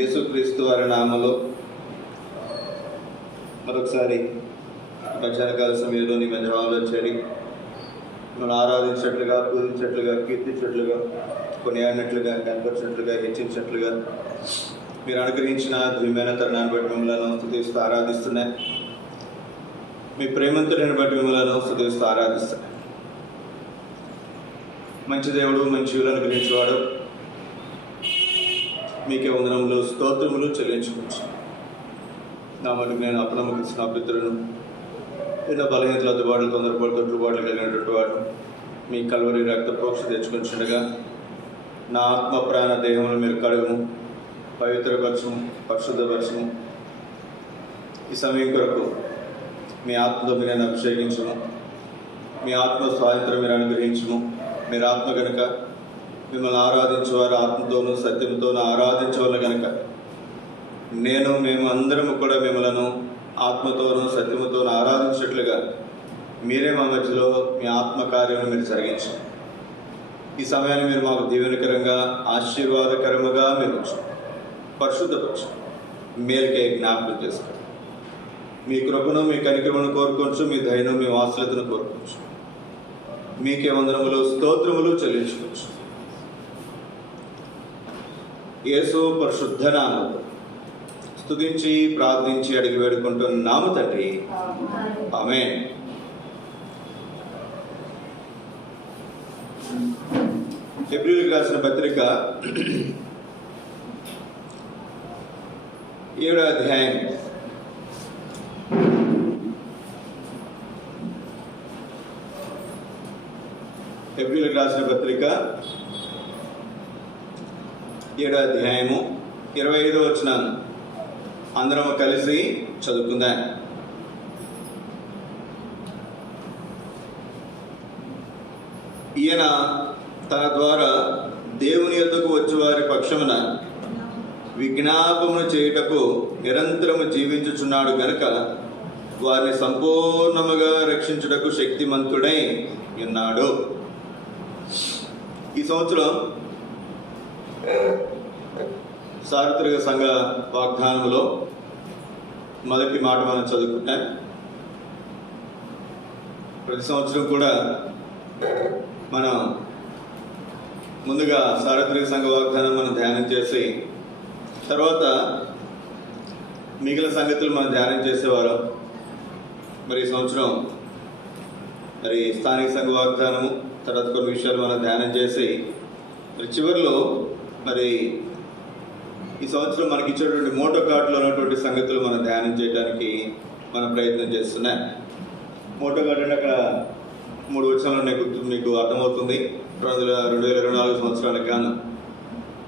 యేసుక్రీస్తు వారి నామములో మరొకసారి మధ్యాహ్నకాల సమయంలో నీ మధ్యలో చేరి మనం ఆరాధించినట్లుగా, పూజించినట్లుగా, కీర్తించినట్లుగా, కొనియాడినట్లుగా, కనపరిచినట్లుగా, హెచ్చించినట్లుగా మీరు అనుగ్రహించిన దివ్యమైన తరుణాన్ని బట్టి మిమ్మల్ని స్తుతిస్తూ ఆరాధిస్తున్నాయి. మీ ప్రేమంతుడిని బట్టి మిమ్మల్ని స్తుతిస్తూ ఆరాధిస్తున్నాయి. మంచి దేవుడు, మంచి విలువను అనుగ్రహించేవాడు, మీకే వందనములు, స్తోత్రములు చెల్లించుకోవచ్చు. నా మటుకు నేను అపనమ్మకించిన అభ్యర్థులను ఏదో బలహీనతలు, అద్దుబాట్లు, తొందరపాటు, తొట్టుబాట్లు కలిగినటువంటి వాడు మీ కల్వరి రక్త ప్రోక్ష తెచ్చుకొనిచుండగా నా ఆత్మ ప్రాణ దేహములు మీరు కడుగుము, పవిత్రపరచము, పరిశుద్ధపరచము. ఈ సమయం కొరకు మీ ఆత్మతో మీరు అభిషేకించము, మీ ఆత్మ స్వాతంత్రం మీరు అనుగ్రహించము. మీరు ఆత్మ కనుక మిమ్మల్ని ఆరాధించేవారు ఆత్మతోనూ సత్యంతోనూ ఆరాధించవల్ల కనుక మేము అందరము కూడా మిమ్మల్ని ఆత్మతోనూ సత్యముతోనూ ఆరాధించినట్లుగా మీరే మా మధ్యలో మీ ఆత్మకార్యం మీరు జరిగించండి. ఈ సమయాన్ని మీరు మాకు దీవెనకరంగా, ఆశీర్వాదకరముగా మీరు పరిశుద్ధపరచు, మేలుకై జ్ఞాపకం చేసుకోండి. మీ కృపను, మీ కనికరమును కోరుకోవచ్చు, మీ దయను, మీ వాత్సల్యతను కోరుకోవచ్చు. మీకే వందనములు, స్తోత్రములు చెల్లించుకోవచ్చు. యేసు పరిశుద్ధ నామములో స్తుతించి ప్రార్థించి అడిగి వేడుకుంటున్నాము తండ్రి, ఆమేన్. హెబ్రీయులకు రాసిన పత్రిక 7వ అధ్యాయం 25వ వచనం అందరం కలిసి చదువుకుందాం. ఈయన తన ద్వారా దేవుని యొద్దకు వచ్చి వారి పక్షమున విజ్ఞాపమును చేయుటకు నిరంతరము జీవించుచున్నాడు గనుక వారిని సంపూర్ణముగా రక్షించుటకు శక్తిమంతుడై ఉన్నాడు. ఈ సంవత్సరం సార్వత్రిక సంఘ వాగ్దానములో మొదటి మాట మనం చదువుకుంటాం. ప్రతి సంవత్సరం కూడా మనం ముందుగా సార్వత్రిక సంఘ వాగ్దానం మనం ధ్యానం చేసి తర్వాత మిగిలిన సంగతులు మనం ధ్యానం చేసేవారు. మరి ఈ సంవత్సరం మరి స్థానిక సంఘ వాగ్దానము, తర్వాత కొన్ని విషయాలు మనం ధ్యానం చేసి మరి చివరిలో మరి ఈ సంవత్సరం మనకి ఇచ్చేటువంటి మోటో కార్డులో ఉన్నటువంటి సంగతులు మనం ధ్యానం చేయడానికి మనం ప్రయత్నం చేస్తున్నాం. మోటో కార్డు అంటే అక్కడ 3 వచనాలు మీకు అర్థమవుతుంది. 2024 సంవత్సరానికి గాను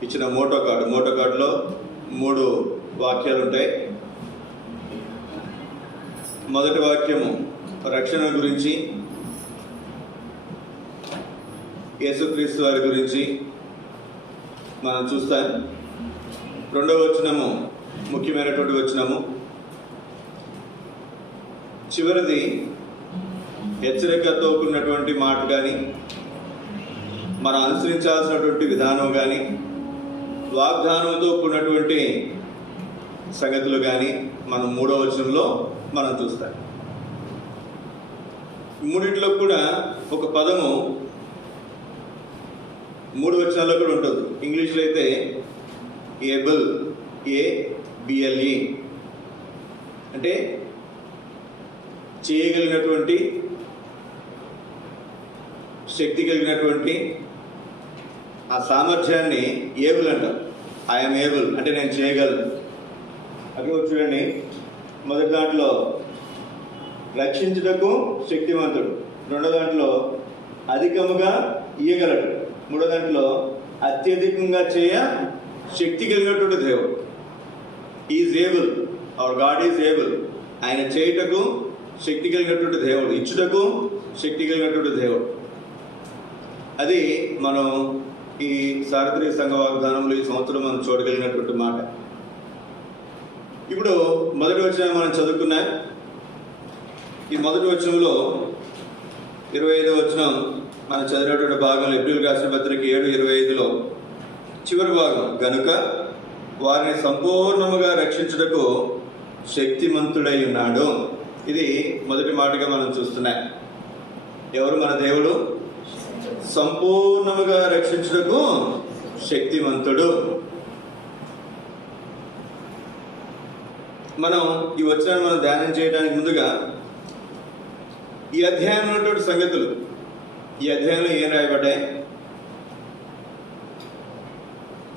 ఇచ్చిన మోటో కార్డులో 3 వాక్యాలు ఉంటాయి. మొదటి వాక్యము రక్షణ గురించి, యేసుక్రీస్తు వారి గురించి మనం చూస్తాం. 2వ వచనము ముఖ్యమైనటువంటి వచనము. చివరిది హెచ్చరికతో కూడినటువంటి మాట కానీ, మనం అనుసరించాల్సినటువంటి విధానం కానీ, వాగ్దానంతో కూడినటువంటి సంగతులు కానీ మనం 3వ వచనంలో మనం చూస్తాం. మూడిట్లో కూడా ఒక పదము 3 వచనాల్లో కూడా ఉంటుంది. ఇంగ్లీష్లో అయితే ఏబుల్, ABLE అంటే చేయగలిగినటువంటి, శక్తి కలిగినటువంటి ఆ సామర్థ్యాన్ని ఏబుల్ అంటాం. ఐఎమ్ ఏబుల్ అంటే నేను చేయగలను. అక్కడ చూడండి, మొదటి దాంట్లో రక్షించుటకు శక్తివంతుడు, 2వ దాంట్లో అధికముగా ఇయ్యగలడు, 3వ దాంట్లో అత్యధికంగా చేయ శక్తి కలిగినటువంటి దేవుడు. Is able, hour God is able. ఆయన చేయుటకు శక్తి కలిగినటువంటి దేవుడు, ఇచ్చుటకు శక్తి కలిగినటువంటి దేవుడు. అది మనం ఈ సార్వత్రిక సంఘ వాగ్దానంలో ఈ సంవత్సరం మనం చూడగలిగినటువంటి మాట. ఇప్పుడు మొదటి వచనం మనం చదువుకున్నాం. ఈ మొదటి వచనంలో 25వ వచనం మనం చదివినటువంటి భాగంలో హెబ్రీయులకు రాసిన పత్రిక 7:25లో చివరి భాగం, గనుక వారిని సంపూర్ణముగా రక్షించుటకు శక్తిమంతుడై ఉన్నాడు. ఇది మొదటి మాటగా మనం చూస్తున్నాం. ఎవరు మన దేవుడు? సంపూర్ణముగా రక్షించుటకు శక్తిమంతుడు. మనం ఈ వచనాన్ని మనం ధ్యానం చేయడానికి ముందుగా ఈ అధ్యాయంలో ఉన్నటువంటి సంగతులు, ఈ అధ్యాయంలో ఏం రాయబడ్డాయి,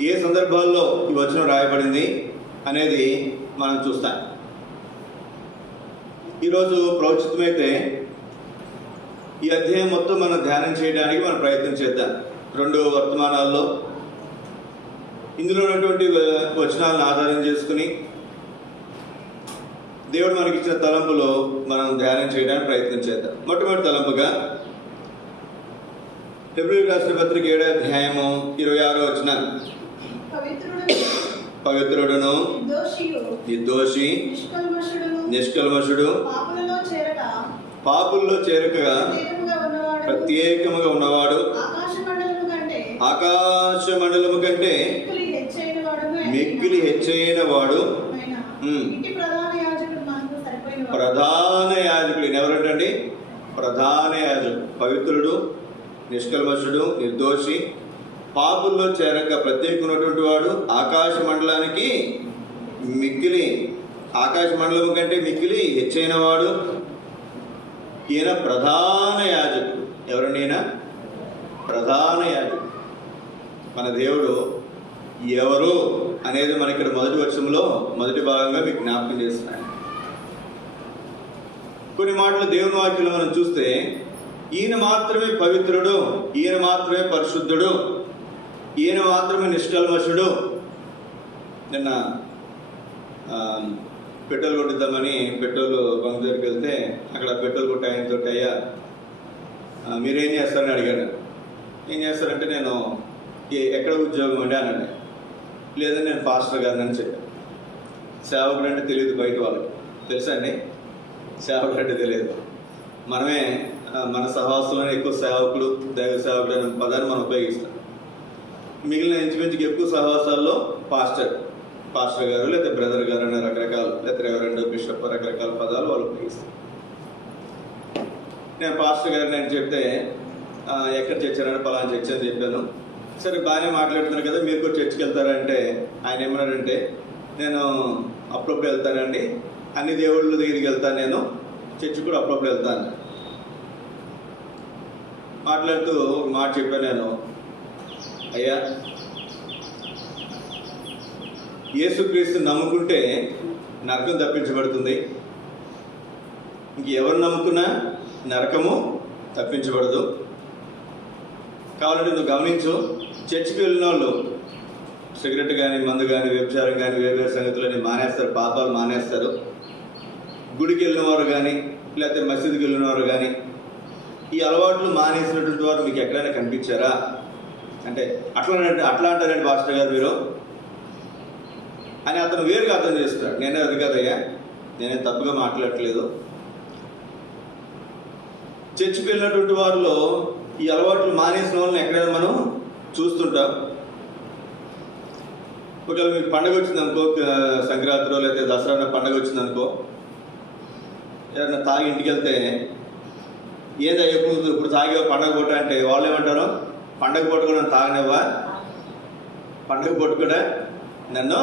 ఏ సందర్భాల్లో ఈ వచనం రాయబడింది అనేది మనం చూస్తాం. ఈరోజు ప్రౌచితమైతే ఈ అధ్యాయం మొత్తం మనం ధ్యానం చేయడానికి మనం ప్రయత్నం చేద్దాం. 2 వర్తమానాల్లో ఇందులో ఉన్నటువంటి వచనాలను ఆధారం చేసుకుని దేవుడు మనకి ఇచ్చిన తలంపులో మనం ధ్యానం చేయడానికి ప్రయత్నం చేద్దాం. మొట్టమొదటి తలంపుగా హెబ్రీయులకు రాసిన పత్రిక 7వ అధ్యాయము 26వ వచనం. పవిత్రుడును నిర్దోషి నిష్కల్మషుడు పాపుల్లో చేరక ప్రత్యేకముగా ఉన్నవాడు ఆకాశ మండలము కంటే మిక్కిలి హెచ్చైన వాడు ప్రధాన యాజకుడు. ఎవరంటండి? ప్రధాన యాజకుడు. పవిత్రుడు, నిష్కల్మషుడు, నిర్దోషి, పాపుల్లో చేరక ప్రత్యేకమైనటువంటి వాడు, ఆకాశ మండలానికి మిక్కిలి, ఆకాశ మండలం కంటే మిక్కిలి హెచ్చైన వాడు. ఈయన ప్రధాన యాజకుడు. ఎవరండి ఈయన? ప్రధాన యాజకుడు. మన దేవుడు ఎవరు అనేది మన ఇక్కడ మొదటి వచనంలో మొదటి భాగంగా మీకు జ్ఞాపకం చేస్తున్నాడు. కొన్ని మాటలు దేవుని వాక్యంలో మనం చూస్తే ఈయన మాత్రమే పవిత్రుడు, ఈయన మాత్రమే పరిశుద్ధుడు, ఈయన మాత్రమే నిష్కల్మషుడు. నిన్న పెట్రోల్ కొట్టిద్దామని పెట్రోల్ బంక్ దగ్గరికి వెళ్తే అక్కడ పెట్రోల్ కొట్టే ఆయనతో అయ్యా మీరేం చేస్తారని అడిగాను. ఏం చేస్తారంటే నేను ఎక్కడ ఉద్యోగం అండి అన్నాడు. లేదని నేను పాస్టర్ గారిని అని చెప్పాను. సేవకుడు అంటే తెలియదు బయట వాళ్ళకి, తెలుసా అండి? సేవకుడు అంటే తెలియదు. మనమే మన సహవాసంలోనే ఎక్కువ సేవకుడు, దైవ సేవకుడు అనే పదాన్ని మనం ఉపయోగిస్తాం. మిగిలిన ఇంచుమించుకి ఎక్కువ సహవాసాల్లో పాస్టర్ గారు లేదా బ్రదర్ గారు అనే రకరకాలు, లేదా రెవరెండ్, బిషప్ రకరకాల పదాలు వాళ్ళు ఉపయోగిస్తారు. నేను పాస్టర్ గారు నేను చెప్తే ఎక్కడ చర్చారంటే పలానా చర్చ అని చెప్పాను. సరే బాగానే మాట్లాడుతున్నారు కదా, మీరు కూడా చర్చికి వెళ్తారంటే ఆయన ఏమన్నాడంటే నేను అప్పుడప్పుడు వెళ్తానండి, అన్ని దేవుళ్ళ దగ్గరికి వెళ్తాను, నేను చర్చి కూడా అప్పుడప్పుడు వెళ్తాను. మాట్లాడుతూ ఒక మాట చెప్పాను నేను, అయ్యా యేసుక్రీస్తు నమ్ముకుంటే నరకం తప్పించబడుతుంది, ఇంకెవరు నమ్ముకున్నా నరకము తప్పించబడదు. కావాలంటే నువ్వు గమనించు, చర్చికి వెళ్ళిన వాళ్ళు సిగరెట్ కానీ, మందు కానీ, వ్యభిచారం కానీ, వేరే సంగతులని మానేస్తారు, పాపాలు మానేస్తారు. గుడికి వెళ్ళిన వారు కానీ, లేకపోతే మసీదుకి వెళ్ళిన వారు కానీ ఈ అలవాట్లు మానేసినటువంటి వారు మీకు ఎక్కడైనా కనిపించారా అంటే అట్లా అంటారండి పాస్టర్ గారు మీరు అని అతను వేరుగా అర్థం చేస్తున్నాడు. నేనే అది కదయ్యా, నేనే తప్పుగా మాట్లాడట్లేదు. చర్చికి వెళ్ళినటువంటి వారిలో ఈ అలవాట్లు మానేసిన వాళ్ళని ఎక్కడైనా మనం చూస్తుంటాం. ఒకవేళ మీకు పండగ వచ్చిందనుకో, సంక్రాంతిలో లేకపోతే దసరా పండగ వచ్చిందనుకో, ఏదైనా తాగి ఇంటికి వెళ్తే ఏదో ఇప్పుడు తాగే పండగ పూట అంటే వాళ్ళు ఏమంటారు, పండగ పూట కూడా తాగనివ్వా, పండగ పూట కూడా నన్ను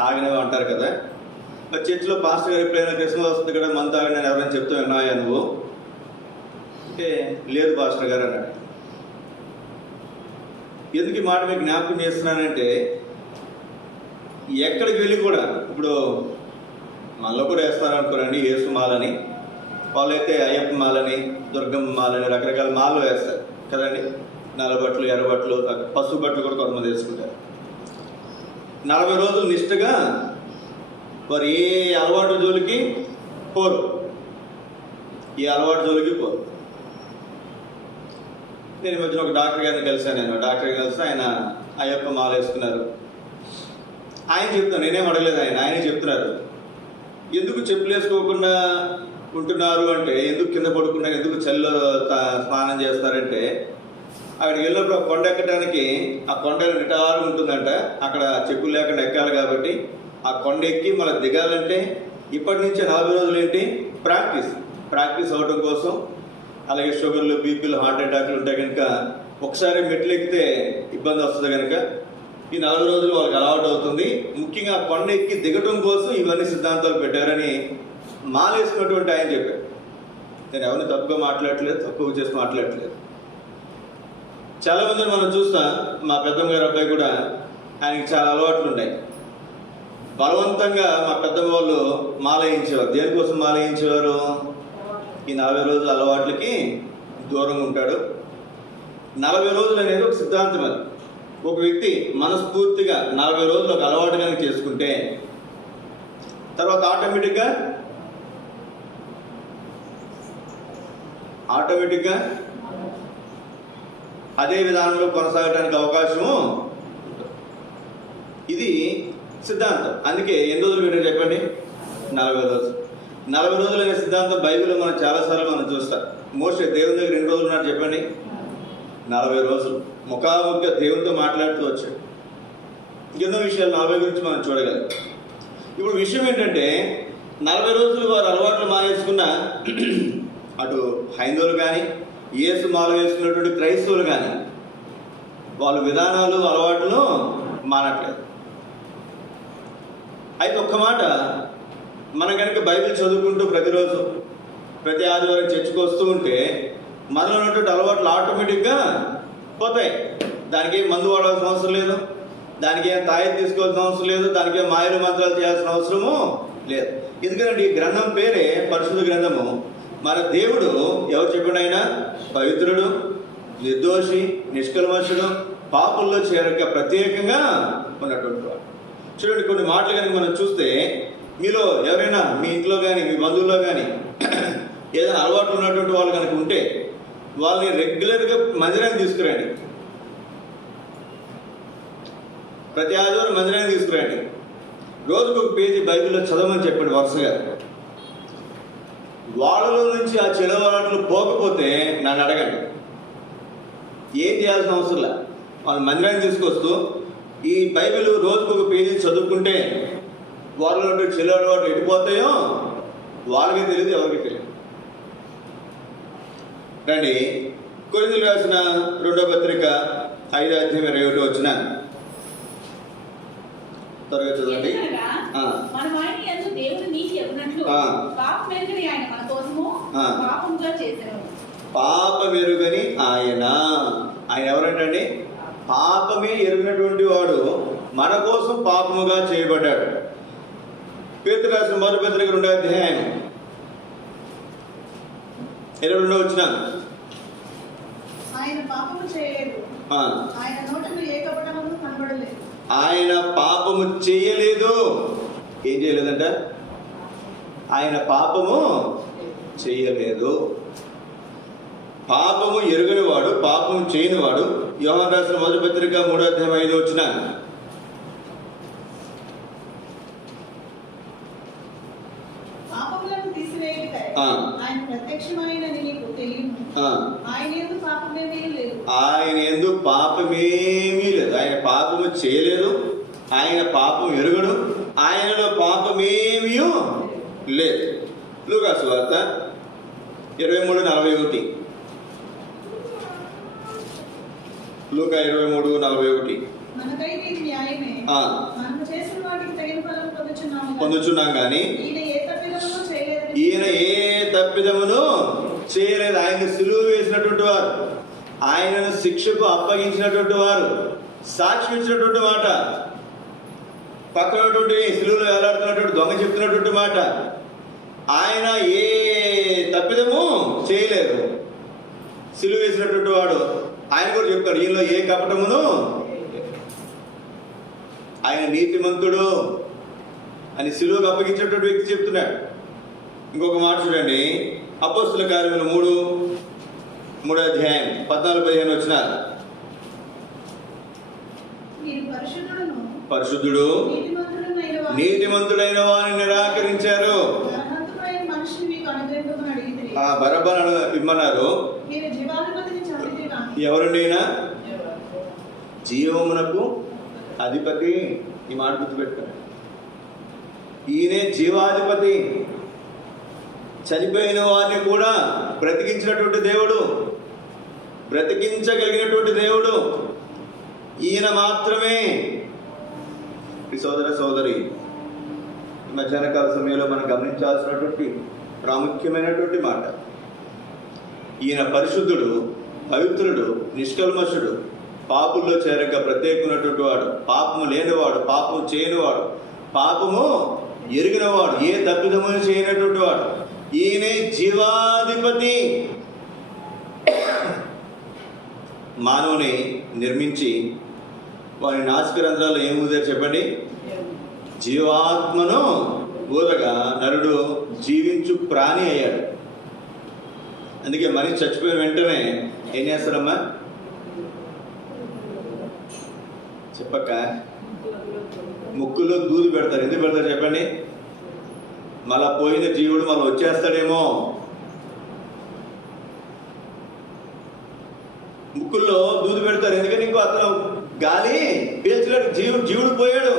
తాగనివ్వ అంటారు కదా. మరి చర్చిలో పాస్టర్ గారు ఎప్పుడైనా క్రిస్మస్ వస్తుంది కదా మందు తాగని నేను ఎవరైనా చెప్తా విన్నాయా నువ్వు అంటే లేదు పాస్టర్ గారు అన్నాడు. ఎందుకు ఈ మాట మీకు జ్ఞాపకం చేస్తున్నానంటే ఎక్కడికి వెళ్ళి కూడా ఇప్పుడు మనలో కూడా వేస్తారనుకోరండి యేసు మాలని, వాళ్ళైతే అయ్యప్ప మాలని, దుర్గమ్మ మాలని, రకరకాల మాలలు వేస్తారు కదండి. నల్లబట్లు, ఎర్రబట్లు, పసుపు బట్టలు కూడా కొంతమంది వేసుకుంటారు. 40 రోజులు నిష్ఠగా వారు ఏ అలవాటు జోలికి పోరు, ఏ అలవాటు జోలికి పోరు. నేను ఈ మధ్యన ఒక డాక్టర్ గారిని కలిశాను. డాక్టర్ గారిని కలిసి ఆయన అయ్యప్ప మాల వేసుకున్నారు. ఆయన చెప్తాను, నేనేం అడగలేదు, ఆయనే చెప్తున్నారు ఎందుకు చెప్పులు వేసుకోకుండా ఉంటున్నారు అంటే, ఎందుకు కింద పడుకున్నారు, ఎందుకు చలిలో స్నానం చేస్తారంటే అక్కడికి వెళ్ళినప్పుడు ఆ కొండ ఎక్కడానికి ఆ కొండ నిటారుగా ఉంటుందంట. అక్కడ చెప్పులు లేకుండా ఎక్కాలి కాబట్టి ఆ కొండ ఎక్కి మళ్ళీ దిగాలంటే ఇప్పటి నుంచి 40 రోజులు ఏంటి ప్రాక్టీస్ అవ్వడం కోసం. అలాగే షుగర్లు, బీపీలు, హార్ట్ అటాక్లు ఉంటాయి కనుక ఒకసారి మెట్లు ఎక్కితే ఇబ్బంది వస్తుంది కనుక ఈ 40 రోజులు వాళ్ళకి అలవాటు అవుతుంది. ముఖ్యంగా కొండ ఎక్కి దిగటం కోసం ఇవన్నీ సిద్ధాంతాలు పెట్టారని మాలేసుకున్నటువంటి ఆయన చెప్పారు. నేను ఎవరిని తప్పుగా మాట్లాడట్లేదు, తక్కువ చేసి మాట్లాడట్లేదు. చాలా మందిని మనం చూస్తాం. మా పెద్దమ్మ గారి అబ్బాయి కూడా ఆయనకి చాలా అలవాట్లు ఉన్నాయి. బలవంతంగా మా పెద్దమ్మ వాళ్ళు మాలయించేవారు. దేనికోసం మాలయించేవారు? ఈ 40 రోజుల అలవాట్లకి దూరంగా ఉంటాడు. 40 రోజులు అనేది ఒక సిద్ధాంతం. అది ఒక వ్యక్తి మనస్ఫూర్తిగా 40 రోజులు ఒక అలవాటు కనుక చేసుకుంటే తర్వాత ఆటోమేటిక్గా అదే విధానంలో కొనసాగడానికి అవకాశము. ఇది సిద్ధాంతం. అందుకే ఎన్ని రోజులు పెట్టారు చెప్పండి? 40 రోజులు. 40 రోజులు అనే సిద్ధాంతం బైబిల్లో మనం చాలాసార్లు మనం చూస్తాం. మోషే దేవుని దగ్గర ఎన్ని రోజులు ఉన్నారు చెప్పండి? 40 రోజులు ముఖాముఖిగా దేవునితో మాట్లాడుతూ వచ్చాడు. ఎన్నో విషయాలు 40 గురించి మనం చూడగలం. ఇప్పుడు విషయం ఏంటంటే 40 రోజులు వారు అలవాట్లు మానేసుకున్న అటు హైందవులు కానీ యేసు మాల వేసుకున్నటువంటి క్రైస్తవులు కానీ వాళ్ళ విధానాలు అలవాట్లు మానట్లేదు. అయితే ఒక్క మాట, మనం కనుక బైబిల్ చదువుకుంటూ ప్రతిరోజు ప్రతి ఆదివారం చర్చకు వస్తూ ఉంటే మనలో ఉన్నటువంటి అలవాట్లు ఆటోమేటిక్గా పోతాయి. దానికి ఏం మందు వాడాల్సిన అవసరం లేదు, దానికి ఏం తాయి తీసుకోవాల్సిన అవసరం లేదు, దానికి ఏం మాయలు మంత్రాలు చేయాల్సిన అవసరము లేదు. ఎందుకంటే ఈ గ్రంథం పేరే పరిశుద్ధ గ్రంథము. మన దేవుడు ఎవరు చెప్పండి? ఆయన పవిత్రుడు, నిర్దోషి, నిష్కల్మషుడు, పాపుల్లో చేరక ప్రత్యేకంగా ఉన్నటువంటి వాడు. చూడండి, కొన్ని మాటలు కనుక మనం చూస్తే మీలో ఎవరైనా మీ ఇంట్లో కానీ మీ బంధువుల్లో కానీ ఏదైనా అలవాట్లు ఉన్నటువంటి వాళ్ళు కనుక ఉంటే వాళ్ళని రెగ్యులర్గా మందిరానికి తీసుకురండి. ప్రతి ఆదివారం మందిరానికి తీసుకురండి. రోజుకు ఒక పేజీ బైబిల్లో చదవమని చెప్పండి వరుసగా. వాళ్ళలో నుంచి ఆ చెడు అలవాట్లు పోకపోతే నన్ను అడగండి, ఏం చేయాల్సిన అవసరం లేదు. వాళ్ళు మందిరాన్ని తీసుకొస్తూ ఈ బైబిల్ రోజుకు ఒక పేజీ చదువుకుంటే వాళ్ళలో చెడు అలవాట్లు ఎట్టిపోతాయో వాళ్ళకి తెలియదు, ఎవరికి తెలియదు. రండి, కొరింథీయులకు రాసిన 2వ పత్రిక 5:21 వచ్చిన త్వరగా చదవండి. పాపమెరుగని ఆయన ఎవరంటండి? పాపమే ఎరిగినటువంటి వాడు మన కోసం పాపముగా చేయబడ్డాడు. పేతురు రాసిన 1వ పత్రిక 2వ అధ్యాయం 22 వచ్చిన ఆయన పాపము చేయలేదు, ఆయన నోటిలో ఏ కపటమును కనబడలేదు. ఆయన పాపము చేయలేదు. ఏం చేయలేదంట? ఆయన పాపము చేయలేదు. పాపము ఎరుగనివాడు, పాపము చేయనివాడు. యోహాను రాసిన 1వ పత్రిక 3వ అధ్యాయం 5 వచ్చిన పాపములను తీసివేయుటకై ఆయన ప్రత్యక్షమైనది నీకు తెలియను. ఆయన యందు పాపమేమీ లేదు. ఆయన పాపము చేయలేదు, ఆయన పాపం ఎరుగడు, ఆయనలో పాపమేమీ లేదు. లూకా సువార్త 23:41. లూకా 23:41. మనకైతే ఇది న్యాయమే, మనము చేసిన వాటికి తగిన ఫలం పొందుచున్నాం కానీ ఈయన ఏ తప్పిదమును చేయలేదు. ఆయన సిలువ వేసినటువంటి వారు, ఆయనను శిక్షకు అప్పగించినటువంటి వారు, సాక్షి ఇచ్చినటువంటి మాట, పక్కనటువంటి సిలువలో వేలాడుతున్నటువంటి దొంగ చెప్తున్నటువంటి మాట, ఆయన ఏ తప్పిదము చేయలేదు. సిలువ వేసినటువంటి వాడు ఆయన కూడా చెప్తాడు, ఈయనలో ఏ కపటమును, ఆయన నీతిమంతుడు అని సిలువకు అప్పగించినటువంటి వ్యక్తి చెప్తున్నాడు. ఇంకొక మాట చూడండి, అపోస్తుల కార్యములు 3వ అధ్యాయం 14-15 వచ్చిన పరిశుద్ధుడు నీతిమంతుడైన వారిని నిరాకరించారు. బరబ్బను ఇమ్మన్నారు. ఎవరండి ఈయన? జీవమునకు అధిపతి. ఈ మాట గుర్తుపెట్టుకోండి. ఈయనే జీవాధిపతి. చనిపోయిన వారిని కూడా బ్రతికించినటువంటి దేవుడు, బ్రతికించగలిగినటువంటి దేవుడు ఈయన మాత్రమే. ఈ సోదర సోదరి, ఈ మధ్యాహ్న కాల సమయంలో మనం గమనించాల్సినటువంటి ప్రాముఖ్యమైనటువంటి మాట, ఈయన పరిశుద్ధుడు, పవిత్రుడు, నిష్కల్మషుడు, పాపుల్లో చేరక ప్రత్యేకమైనటువంటి వాడు, పాపము లేనివాడు, పాపము చేయనివాడు, పాపము ఎరిగినవాడు, ఏ తప్పిదము చేయనటువంటి వాడు. ఈయనే జీవాధిపతి. మానవుని నిర్మించి వారి నాసిక రంధ్రాల్లో ఏం ఊదారు చెప్పండి? జీవాత్మను ఊదగా నరుడు జీవించు ప్రాణి అయ్యాడు. అందుకే మనిషి చచ్చిపోయిన వెంటనే ఏం చేస్తారమ్మా? చెప్పక్క, ముక్కులో దూది పెడతారు. ఎందుకు పెడతారు చెప్పండి? మళ్ళా పోయిన జీవుడు మళ్ళీ వచ్చేస్తాడేమో. ముక్కుల్లో దూది పెడతారు. ఎందుకని? ఇంకో అతను గాలి పీల్చలేడు, జీవుడు పోయాడు.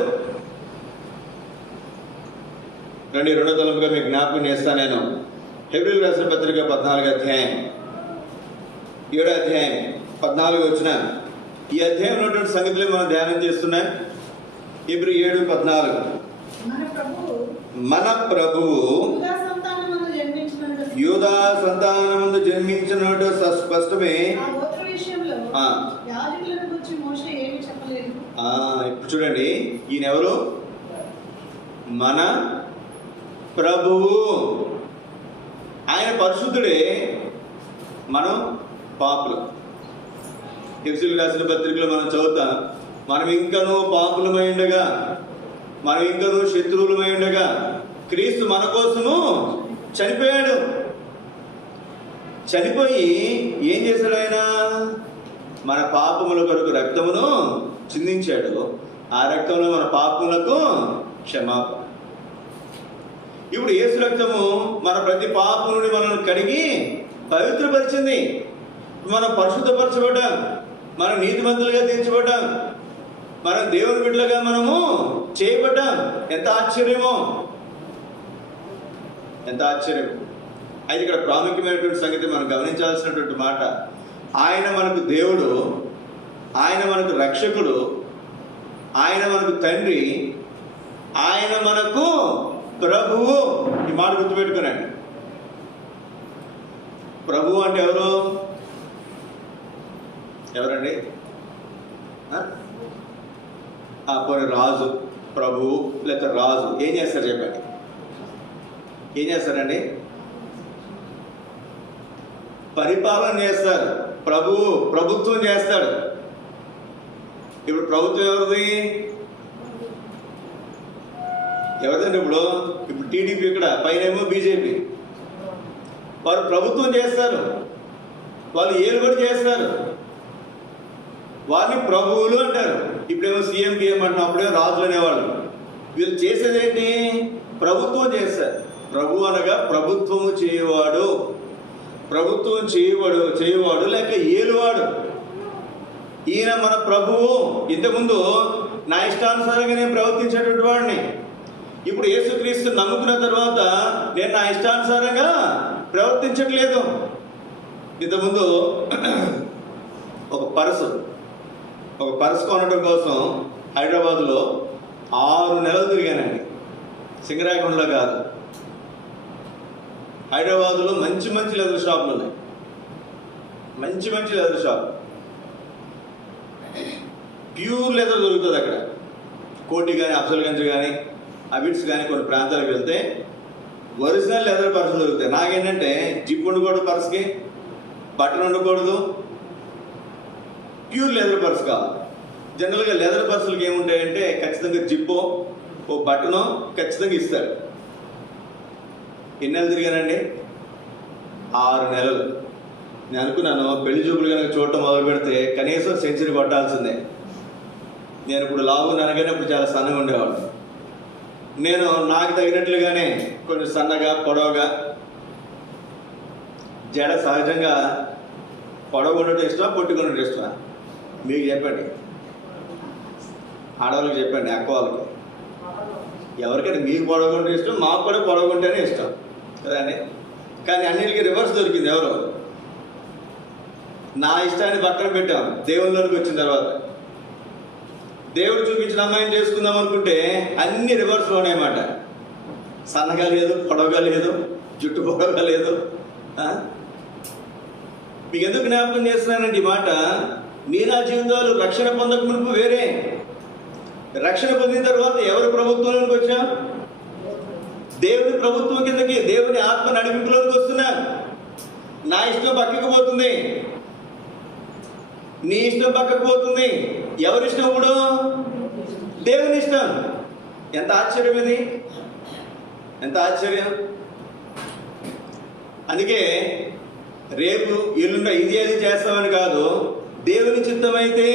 రండి, రెండో తలంపుగా మీకు జ్ఞాపకం చేస్తాను నేను. హెబ్రీయులకు రాసిన పత్రిక 14వ అధ్యాయం 7వ అధ్యాయం 14 వచ్చిన ఈ అధ్యాయంలో ఉన్నటువంటి సంగతులే మనం ధ్యానం చేస్తున్నాం. హెబ్రీ 7:14. మన ప్రభువు యూదా సంతానమందు జన్మించినట్టు స్పష్టమే. ఇప్పుడు చూడండి, ఈయన ఎవరు? మన ప్రభువు. ఆయన పరిశుద్ధుడే, మనం పాపులు. ఎఫెసీయులకు రాసిన పత్రికలో మనం చదువుతాం, మనం ఇంకనూ పాపులమై ఉండగా, మనం ఇంకనూ శత్రువులమై ఉండగా క్రీస్తు మన కోసము చనిపోయాడు. చనిపోయి ఏం చేశాడు ఆయన? మన పాపముల కొరకు రక్తమును చిందించాడు. ఆ రక్తంలో మన పాపములకు క్షమాపణ. ఇప్పుడు యేసు రక్తము మన ప్రతి పాపం నుండి మనల్ని కడిగి పవిత్రపరిచింది. మనం పరిశుద్ధపరచబడ్డాం, మనం నీతిమంతులుగా తీర్చబడ్డాం, మనం దేవుని బిడ్డలుగా మనము చేయబడ్డాం. ఎంత ఆశ్చర్యమో, ఎంత ఆశ్చర్యం. అయితే ఇక్కడ ప్రాముఖ్యమైనటువంటి సంగతి మనం గమనించాల్సినటువంటి మాట, ఆయన మనకు దేవుడు, ఆయన మనకు రక్షకుడు, ఆయన మనకు తండ్రి, ఆయన మనకు ప్రభువు. ఈ మాట గుర్తుపెట్టుకునండి. ప్రభువు అంటే ఎవరండి? పోనీ రాజు, ప్రభువు లేకపోతే రాజు ఏం చేస్తారు చెప్పండి? ఏం చేస్తారండి? పరిపాలన చేస్తారు. ప్రభువు ప్రభుత్వం చేస్తాడు. ఇప్పుడు ప్రభుత్వం ఎవరిది? ఎవరిదండి? ఇప్పుడు టీడీపీ, ఇక్కడ పైనేమో బీజేపీ. వారు ప్రభుత్వం చేస్తారు, వాళ్ళు ఏలుబడి చేస్తారు, వారిని ప్రభువులు అంటారు. ఇప్పుడేమో సీఎం పిఎం అంటున్నాం, అప్పుడేమో రాజులు అనేవాళ్ళు. వీళ్ళు చేసేది ఏంటి? ప్రభుత్వం చేస్తారు. ప్రభు అనగా ప్రభుత్వము చేయవాడు, ప్రభుత్వం చేయవాడు లేక ఏలువాడు. ఈయన మన ప్రభువు. ఇంతకుముందు నా ఇష్టానుసారంగా నేను ప్రవర్తించేటువంటి వాడిని. ఇప్పుడు యేసుక్రీస్తు నమ్ముకున్న తర్వాత నేను నా ఇష్టానుసారంగా ప్రవర్తించట్లేదు. ఇంతకుముందు ఒక పర్సు కొనడం కోసం హైదరాబాద్లో 6 నెలలు తిరిగానండి. సింగరాయకొండలో కాదు, హైదరాబాద్లో మంచి లెదర్ షాపులు ఉన్నాయి. మంచి లెదర్ షాప్, ప్యూర్ లెదర్ దొరుకుతుంది అక్కడ. కోటి కానీ, అఫ్జల్గంజ్ కానీ, అబిట్స్ కానీ కొన్ని ప్రాంతాలకు వెళ్తే ఒరిజినల్ లెదర్ పర్సులు దొరుకుతాయి. నాకేంటంటే జిప్ ఉండకూడదు, పర్సుకి బటన్ ఉండకూడదు, ప్యూర్ లెదర్ పర్స్ కావాలి. జనరల్గా లెదర్ పర్సులకి ఏముంటాయంటే ఖచ్చితంగా జిప్పో ఓ బటనో ఖచ్చితంగా ఇస్తాడు. ఎన్ని నెలలు తిరిగానండి? 6 నెలలు. నేను అనుకున్నాను పెళ్లి చూపులు కనుక చూడటం మొదలు పెడితే కనీసం సెంచరీ కొట్టాల్సిందే. నేను ఇప్పుడు లావున్నాను కానీ ఇప్పుడు చాలా సన్నగా ఉండేవాడు. నేను నాకు తగినట్లుగానే కొంచెం సన్నగా, పొడవుగా, జడ సహజంగా పొడవుండటం ఇష్టమా, పొట్టుకుండటం ఇష్టమా? మీకు చెప్పండి, ఆడవాళ్ళకి చెప్పండి, అక్క వాళ్ళకి. ఎవరికైనా మీకు పొడవుకుంటే ఇష్టం, మాకు కూడా పొడవుకుంటేనే ఇష్టం కదండి. కానీ అన్నిటికీ రివర్స్ దొరికింది. ఎవరు? నా ఇష్టాన్ని పక్కన పెట్టాం దేవుళ్ళలోకి వచ్చిన తర్వాత. దేవుడు చూపించిన అమ్మాయిని చేసుకుందాం అనుకుంటే అన్ని రివర్స్లో ఉన్నాయన్నమాట. సన్నగా లేదు, పొడవుగా లేదు, జుట్టు పొడవుగా లేదు. మీకు ఎందుకు జ్ఞాపకం చేస్తున్నానండి ఈ మాట? నీ నా జీవితాలు రక్షణ పొందక మునుపు వేరే, రక్షణ పొందిన తర్వాత ఎవరి ప్రభుత్వంలోకి వచ్చాం? దేవుని ప్రభుత్వం కిందకి, దేవుని ఆత్మ నడిపింపులోకి వస్తున్నాం. నా ఇష్టం పక్కకు పోతుంది, నీ ఇష్టం పక్కకు పోతుంది. ఎవరి ఇష్టం ఇప్పుడు? దేవుని ఇష్టం. ఎంత ఆశ్చర్యం ఇది, ఎంత ఆశ్చర్యం. అందుకే రేపు ఎల్లుండ ఇది అది చేస్తామని కాదు, దేవుని చిత్తమైతే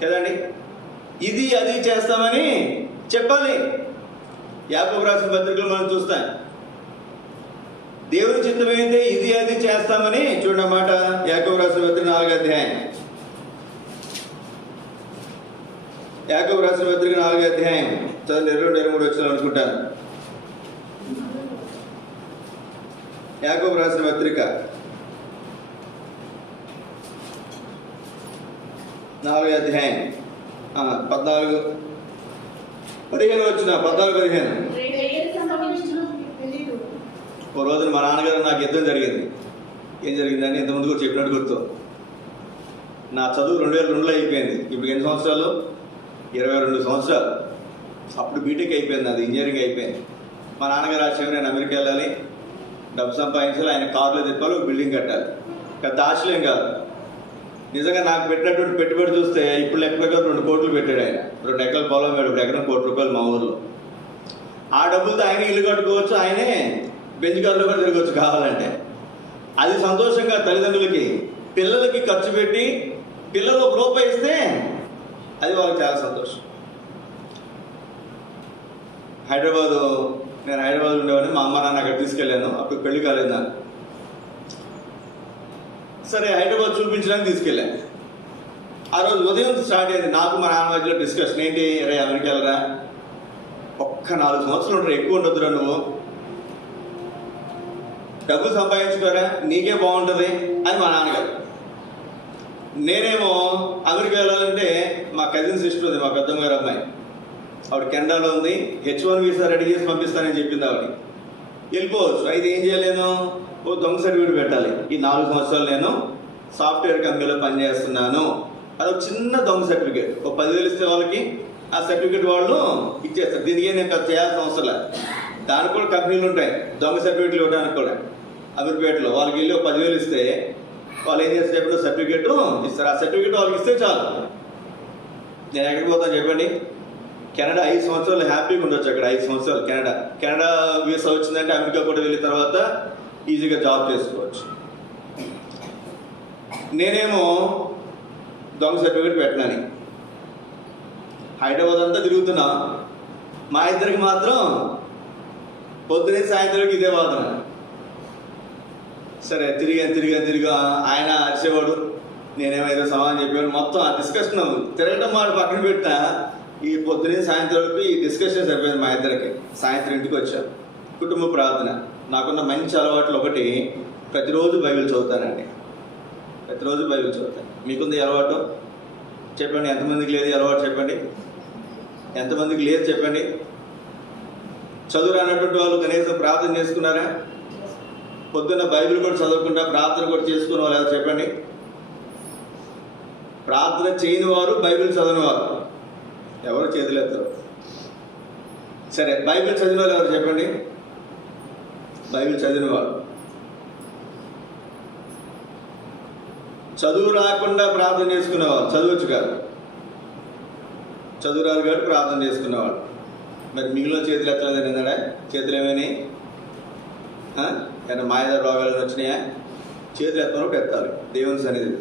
కదండి ఇది అది చేస్తామని చెప్పాలి. యాకోబు రాసిన పత్రికలు మనం చూస్తాం. దేవుని చిత్తమైతే ఇది అది చేస్తామని చూడమాట. యాకోబు రాసిన పత్రిక 4వ అధ్యాయం, యాకోబు రాసిన పత్రిక 4వ అధ్యాయం చదువు 22-23 వచ్చిన అనుకుంటాను. యాకోబు రాసిన పత్రిక 4వ అధ్యాయం 14-15 వచ్చిన 14-15. ఓ రోజున మా నాన్నగారు నాకు యుద్ధం జరిగింది. ఏం జరిగిందని ఇంతకుముందు కూడా చెప్పినట్టు గుర్తు. నా చదువు 2002లో అయిపోయింది. ఇప్పుడు ఎన్ని సంవత్సరాలు? 22 సంవత్సరాలు. అప్పుడు బీటెక్ అయిపోయింది, అది ఇంజనీరింగ్ అయిపోయింది. మా నాన్నగారు ఆశయం నేను అమెరికా వెళ్ళాలి, డబ్బు సంపాదించాలి, ఆయన కార్లో తిప్పాలి, ఒక బిల్డింగ్ కట్టాలి. పెద్ద ఆశలేం కాదు. నిజంగా నాకు పెట్టినటువంటి పెట్టుబడి చూస్తే ఇప్పుడు లెక్క ప్రకారం 2 కోట్లు పెట్టాడు ఆయన. 2 ఎకరాల పొలం వేడు, ఇప్పుడు ఎకరం ₹1 మా ఊర్లో. ఆ డబ్బులతో ఆయన ఇల్లు కట్టుకోవచ్చు, ఆయనే బెంచ్ కార్లో కూడా తిరగవచ్చు కావాలంటే. అది సంతోషంగా తల్లిదండ్రులకి, పిల్లలకి ఖర్చు పెట్టి పిల్లలు ₹1 ఇస్తే అది వాళ్ళకి చాలా సంతోషం. నేను హైదరాబాద్ ఉండేవాడిని. మా అమ్మ నాన్న అక్కడ తీసుకెళ్ళాను. అప్పుడు పెళ్లి కాలేదు నాకు. సరే హైదరాబాద్ చూపించడానికి తీసుకెళ్ళాను. ఆ రోజు ఉదయం స్టార్ట్ అయింది నాకు మా నాన్న మధ్యలో డిస్కషన్. ఏంటి, రే అమెరికా వెళ్ళరా, ఒక్క 4 సంవత్సరాలు ఉంటారు, ఎక్కువ ఉండొద్దురా, నువ్వు డబ్బులు సంపాదించుకోరా, నీకే బాగుంటుంది అని మా నాన్నగారు. నేనేమో అమెరికా వెళ్ళాలంటే మా కజిన్ సిస్టర్ ఉంది, మా పెద్దమ్మ గారు అమ్మాయి, ఆవిడ కెనడాలో ఉంది. H1 వీసా రెడీ చేసి పంపిస్తానని చెప్పింది ఆవిడ. వెళ్ళిపోవచ్చు. అయితే ఏం చేయలేను, ఓ దొంగ సర్టిఫికేట్ పెట్టాలి. ఈ 4 సంవత్సరాలు నేను సాఫ్ట్వేర్ కంపెనీలో పనిచేస్తున్నాను, అదొక చిన్న దొంగ సర్టిఫికేట్. ఒక 10,000 ఇస్తే వాళ్ళకి ఆ సర్టిఫికేట్ వాళ్ళు ఇచ్చేస్తారు. దీనికి నేను చేయాల్సిన అవసరం లేదు. దానికి కూడా కంపెనీలు ఉంటాయి దొంగ సర్టిఫికేట్లు ఇవ్వడానికి కూడా. అమీర్పేటలో వాళ్ళకి వెళ్ళి ఒక 10,000 ఇస్తే వాళ్ళు ఏం చేస్తారు చెప్పండి, సర్టిఫికేట్ ఇస్తారు. ఆ సర్టిఫికేట్ వాళ్ళకి ఇస్తే చాలు. నేను ఎక్కడికి పోతాను చెప్పండి? కెనడా 5 సంవత్సరాలు హ్యాపీగా ఉండొచ్చు. అక్కడ 5 సంవత్సరాలు కెనడా వీసా వచ్చిందంటే అమెరికా కూడా వెళ్ళిన తర్వాత ఈజీగా జాబ్ చేసుకోవచ్చు. నేనేమో దొంగ సర్టిఫికేట్ పెట్టనని హైదరాబాద్ అంతా తిరుగుతున్నా. మా ఇద్దరికి మాత్రం పొద్దునే సాయంత్రం ఇదే వాదన. సరే తిరిగా ఆయన అరిసేవాడు, నేనేమైనా సమాధానం చెప్పేవాడు. మొత్తం ఆ డిస్కషన్ తిరగటం మాట పక్కన పెట్టినా ఈ పొద్దునే సాయంత్రం వరకు ఈ డిస్కషన్ సరిపోయింది మా ఇద్దరికి. సాయంత్రం ఇంటికి వచ్చాను. కుటుంబ ప్రార్థన. నాకున్న మంచి అలవాట్లు ఒకటి, ప్రతిరోజు బైబిల్ చదువుతానండి. ప్రతిరోజు బైబిల్ చదువుతాను. మీకుంది అలవాటు చెప్పండి. ఎంతమందికి లేదు అలవాటు చెప్పండి? ఎంతమందికి లేదు చెప్పండి? చదువు రానటువంటి వాళ్ళు కనీసం ప్రార్థన చేసుకున్నారా? పొద్దున్న బైబిల్ కూడా చదవకుండా ప్రార్థన కూడా చేసుకునే వాళ్ళు ఎవరు చెప్పండి? ప్రార్థన చేయని వారు, బైబిల్ చదవని వారు ఎవరు చేతులు ఎత్తారు? సరే, బైబిల్ చదివిన వాళ్ళు ఎవరు చెప్పండి? బైబిల్ చదివిన వారు. చదువు రాకుండా ప్రార్థన చేసుకునేవాళ్ళు, చదవచ్చు కాదు, చదువు రాదు కాబట్టి ప్రార్థన చేసుకునేవాళ్ళు. మరి మిగిలిన చేతులు ఎత్తలేదని ఏందా? చేతులు ఏమైనాయి? ఏమైనా మాయదారు రోగాలు వచ్చినాయా? చేతులు ఎత్తనప్పుడు ఎత్తాలి దేవుని సన్నిధి.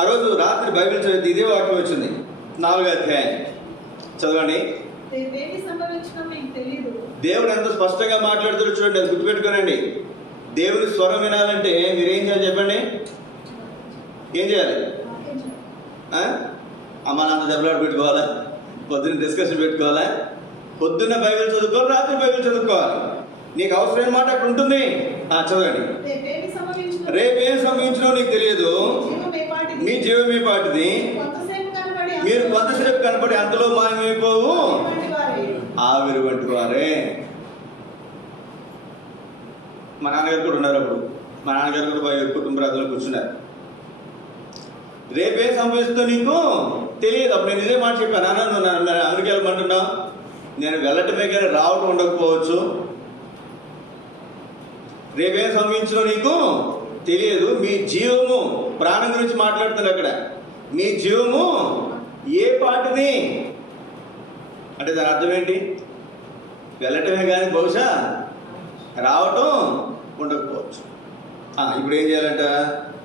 ఆ రోజు రాత్రి బైబిల్ చదివితే ఇదే వాక్యం వచ్చింది. 4వ అధ్యాయం చదవండి. దేవుడు ఎంత స్పష్టంగా మాట్లాడుతాడో చూడండి, అది గుర్తుపెట్టుకోనండి. దేవుని స్వరం వినాలంటే మీరు ఏం చేయాలి చెప్పండి? ఏం చేయాలి? అమ్మ నాన్న దెబ్బలాడు పెట్టుకోవాలా? పొద్దున్న డిస్కషన్ పెట్టుకోవాలా? పొద్దున్న బైబిల్ చదువుకోవాలి, రాత్రి బైబిల్ చదువుకోవాలి. నీకు అవసరమైన మాట అక్కడ ఉంటుంది. చదవండి. రేపేం సంభవించినో నీకు తెలియదు, మీ జీవమే పాటిది. మీరు కొంతసేపు కనపడి అంతలో మాయమైపోవు ఆవిరి వంటి వారే. మా నాన్నగారు కూడా ఉన్నారు. అప్పుడు మా నాన్నగారు కూడా కుటుంబ రాత్రులు కూర్చున్నారు. రేపేం సంభవిస్తుందో నీకు తెలియదు. అప్పుడు నేను ఇదే మాట చెప్పాను. నాన్న అమెరికా వెళ్ళమంటున్నావు, నేను వెళ్ళటమే కానీ రావటం ఉండకపోవచ్చు. రేపేం సంభవించినో నీకు తెలియదు. మీ జీవము, ప్రాణం గురించి మాట్లాడుతున్నారు అక్కడ. మీ జీవము ఏ పాటిది అంటే దాని అర్థం ఏంటి? వెళ్ళటమే కానీ బహుశా రావటం ఉండకపోవచ్చు. ఇప్పుడు ఏం చేయాలంట?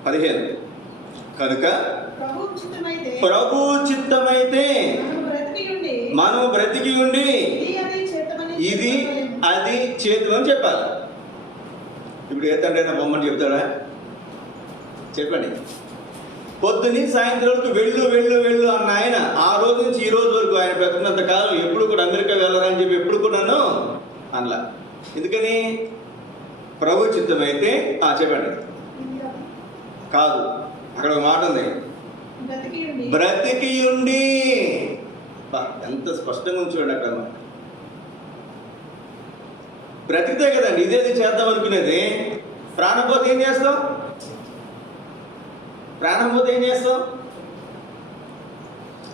15 కనుక ప్రభు చిత్తమైతే మనం బ్రతికి ఉండి ఇది అది చేద్దామని చెప్పాలి. ఇప్పుడు ఏ తండ్రి అయినా బొమ్మని చెప్తాడా? చెప్పండి. పొద్దుని సాయంత్రం వరకు వెళ్ళు వెళ్ళు వెళ్ళు అన్న ఆయన ఆ రోజు నుంచి ఈ రోజు వరకు ఆయన బ్రతికినంత కాలం ఎప్పుడు కూడా అమెరికా వెళ్ళరని చెప్పి ఎప్పుడు కూడా నన్ను అనలా. ఎందుకని? ప్రభు చిత్తమైతే చెప్పండి. కాదు, అక్కడ ఒక మాట ఉంది, బ్రతికి ఉండి. ఎంత స్పష్టంగా ఉంచుకోండి అక్కడ. బ్రతికితే కదండి ఇదేది చేద్దాం అనుకునేది. ప్రాణం పోతే ఏం చేస్తాం? ప్రాణం పోతే ఏం చేస్తాం?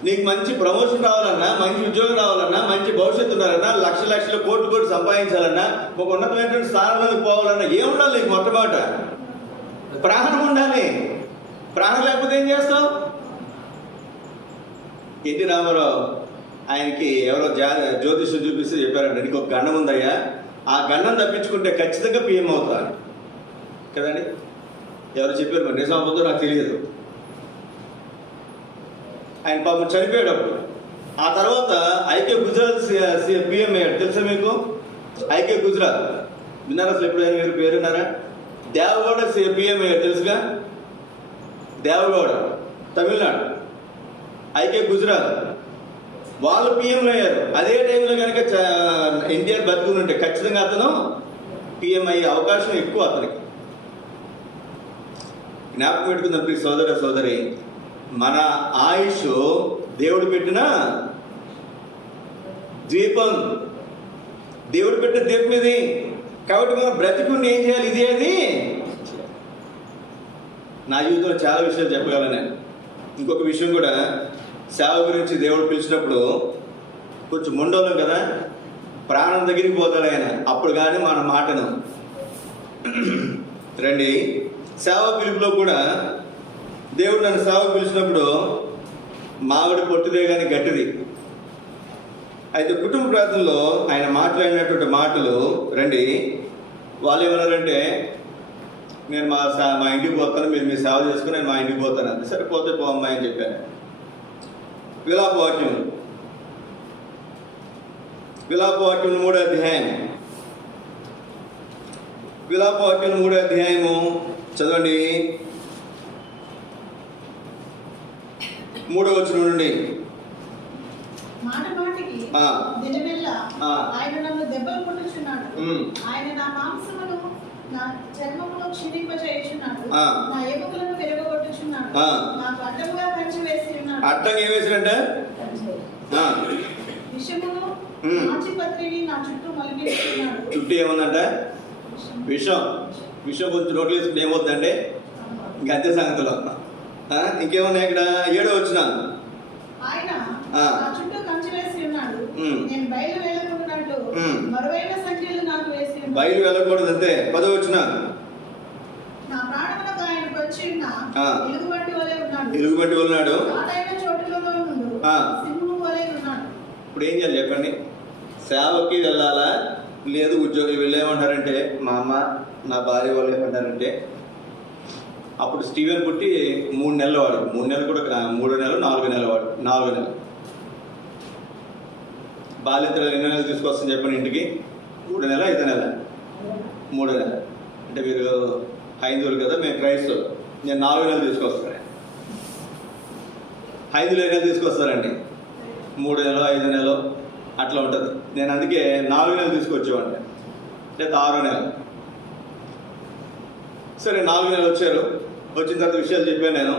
నీకు మంచి ప్రమోషన్ రావాలన్నా, మంచి ఉద్యోగం రావాలన్నా, మంచి భవిష్యత్తు ఉండాలన్నా, లక్షల కోట్లు సంపాదించాలన్నా, ఒక ఉన్నతమైనటువంటి స్థానంలోకి పోవాలన్నా ఏముండాలి? నీకు మొట్టమొదట ప్రాణం ఉండాలి. ప్రాణం లేకపోతే ఏం చేస్తావు? ఎన్టీ రామారావు ఆయనకి ఎవరో జ్యోతిష్యం చూపిస్తే చెప్పారంట, నీకు ఒక గండం ఉందయ్యా, ఆ గండం తప్పించుకుంటే ఖచ్చితంగా పిఎం అవుతారు కదండి. ఎవరు చెప్పారు? మరి నిజం అవ్వద్దో నాకు తెలియదు. ఆయన పాపం చనిపోయేటప్పుడు ఆ తర్వాత ఐకే గుజరాత్ పిఎం అయ్యాడు. తెలుసా మీకు? ఐకే గుజరాత్ విన్నారా? అసలు ఎప్పుడైనా మీరు పేరున్నారా? దేవగౌడ పిఎం అయ్యాడు. తెలుసుగా? దేవగౌడ తమిళనాడు, ఐకే గుజరాత్ వాళ్ళు పిఎంలు అయ్యారు. అదే టైంలో కనుక ఎన్టీఆర్ బతుకుని ఉంటే ఖచ్చితంగా అతను పిఎం అయ్యే అవకాశం ఎక్కువ అతనికి. జ్ఞాపకం పెట్టుకుందాం ప్రియ సోదర సోదరి, మన ఆయుష్ దేవుడు పెట్టిన ద్వీపం, దేవుడు పెట్టిన ద్వీపం ఇది. కాబట్టి మనం బ్రతికుండి ఏం చేయాలి? ఇది అది. నా జీవితంలో చాలా విషయాలు చెప్పగలను నేను. ఇంకొక విషయం కూడా, సేవ గురించి దేవుడు పిలిచినప్పుడు కొంచెం ముండోళ్ళం కదా, ప్రాణం దగ్గరికి పోతాడు ఆయన. అప్పుడు కానీ మన మాటను రండి. సేవ పిలుపులో కూడా దేవుడు నన్ను సేవ పిలిచినప్పుడు మావిడి పొట్టిదే కానీ గట్టిది. అయితే కుటుంబ ప్రార్థనలో ఆయన మాట్లాడినటువంటి మాటలు రండి. వాళ్ళు ఏమన్నారంటే, నేను మా ఇంటికి పోతాను, మీరు మీ సేవ చేసుకుని నేను మా ఇంటికి పోతాను అంతే. సరే పోతే పోమ్మా అని చెప్పాను. విలాపవాక్యం 3వ అధ్యాయం, విలాపవాక్యం 3వ అధ్యాయము చదవండి. 3వ వచనం నుండి. ఆయన నన్ను దెబ్బలు కొట్టుచున్నాడు, ఆయన నా మాంసమును నా చర్మమును క్షీణింపచేయుచున్నాడు, నా ఎముకలను విరగగొట్టుచున్నాడు, నాకు అడ్డంగా కంచె వేసి ఉన్నాడు. అడ్డంగా ఏం వేసినట్ట? విషమును మాచిపత్రిని నా చుట్టూ మలిగిస్తున్నాడు. చుట్టూ ఏముందంట? విషం. విషం కొంచెం నోట్లు వేసుకుంటే ఏమవుతుందంటే ఇంకా అంతే సంగతిలో. ఇంకేమన్నా ఇక్కడ 7వ వచనం, ఆయన నా చుట్టూ కంచె వేసి ఉన్నాడు, నేను బయలు వెళ్ళకుండాట్లు మరువైన సంఖ్యలు నాకు వేసి ఉన్నాడు. బయలు వెళ్ళకూడదు అంతే. 10వ వచనం, నా ప్రాణమునకు ఆయన వచ్చి ఉన్న ఎలుగుబంటి వలె ఉన్నాడు, ఎలుగుబంటి వలె ఉన్నాడు, ఆటైన చోటులలో నుండు సింహము వలె ఉన్నాడు. ఇప్పుడు ఏం చేయాలి చెప్పండి? సేవకి వెళ్ళాలా? లేదు ఉద్యోగం వీళ్ళు ఏమంటారంటే, మా అమ్మ నా భార్య వాళ్ళు ఏమంటారంటే, అప్పుడు స్టీవెన్ పుట్టి 3 నెలల వాడు, 3 నెలలు కూడా 3 నెలలు 4 నెలల వాడు, 4 నెలలు. బాల్యతలు ఎన్ని నెలలు తీసుకొస్తాను చెప్పండి ఇంటికి? 3 నెల 5 నెల 3 నెలలు. అంటే మీరు హైందువులు కదా, మేము క్రైస్తవులు, నేను 4 నెలలు తీసుకొస్తాను. హైందువులు 5 నెలలు తీసుకొస్తారండి, 3 నెలలు 5 నెలలు అట్లా ఉంటుంది. నేను అందుకే 4 నెలలు తీసుకొచ్చేవాడిని, లేదా 6 నెలలు. సరే 4 నెలలు వచ్చారు. వచ్చిన తర్వాత విషయాలు చెప్పాను నేను.